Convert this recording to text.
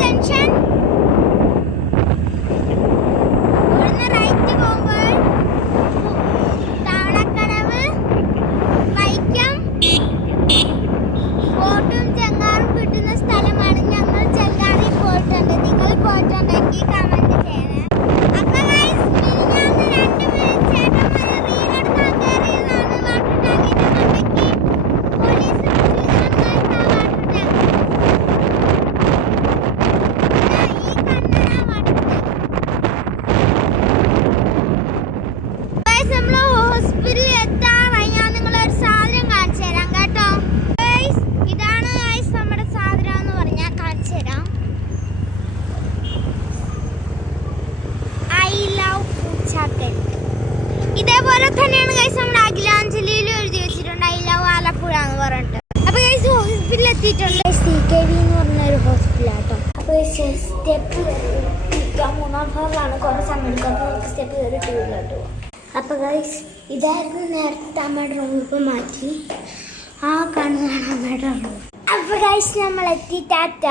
Junction ഇവിടുന്ന് right പോകുമ്പോൾ താവളക്കടവ് വൈക്കം ബോട്ടും ചെങ്കാറും കിട്ടുന്ന സ്ഥലമാണ്. ഞങ്ങൾ ചെങ്കാറിൽ പോയിട്ടുണ്ട്. നിങ്ങൾ പോയിട്ടുണ്ടെങ്കിൽ കമന്റ് ചെയ്യണേ. അപ്പൊ ഗൈസ് മിനിഞ്ഞാന്ന് രണ്ടുപേരും ചേട്ടന്മാരെ റീലെടുക്കാൻ കയറിയതാണ് വാട്ടർ ടാങ്കിന്റെ മണ്ടയ്ക്ക്. പോലീസ് പിടിച്ചിട്ടാണ് ഗൈസ് ആ വാട്ടർ ടാങ്ക്. ഈ കണ്ണനാ വാട്ടർ ടാങ്ക്. ഗൈസ് നമ്മൾ ഹോസ്പിറ്റലിൽ എത്താറായി. ഞാൻ നിങ്ങളൊരു സാധനം കാണിച്ചു തരാം കേട്ടോ. ഗൈസ് ഇതാണ് ഗൈസ് നമ്മുടെ സാധനം എന്ന് പറഞ്ഞാൽ കാണിച്ചു തരാം. I love Poochakkal. ഇതേപോലെ തന്നെയാണ് ഗൈസ് നമ്മുടെ അഖിലാഞ്ജലിയിൽ എഴുതി വെച്ചിട്ടുണ്ട് ഐ ലവ് ആലപ്പുഴ എന്ന് പറഞ്ഞിട്ട്. അപ്പൊ ഗൈസ് ഹോസ്പിറ്റലിൽ എത്തിയിട്ടുണ്ട്. CKV എന്ന് പറഞ്ഞൊരു ഹോസ്പിറ്റലാട്ടോ. അപ്പൊ സ്റ്റെപ്പ് മൂന്നാം ഫ്ലോറിലാണ്. കുറെ സമയം എടുക്കും. അപ്പൊ സ്റ്റെപ്പ് കയറി ടൂറിലോട്ട് പോകും. അപ്പൊ ഗൈസ് ഇതായിരുന്നു നേരത്തെ അമ്മയുടെ റൂം. ഇപ്പൊ മാറ്റി ആ കാണുന്നതാണ് അമ്മയുടെ റൂം. അപ്പൊ ഗൈസ് നമ്മൾ എത്തി. ടാറ്റ.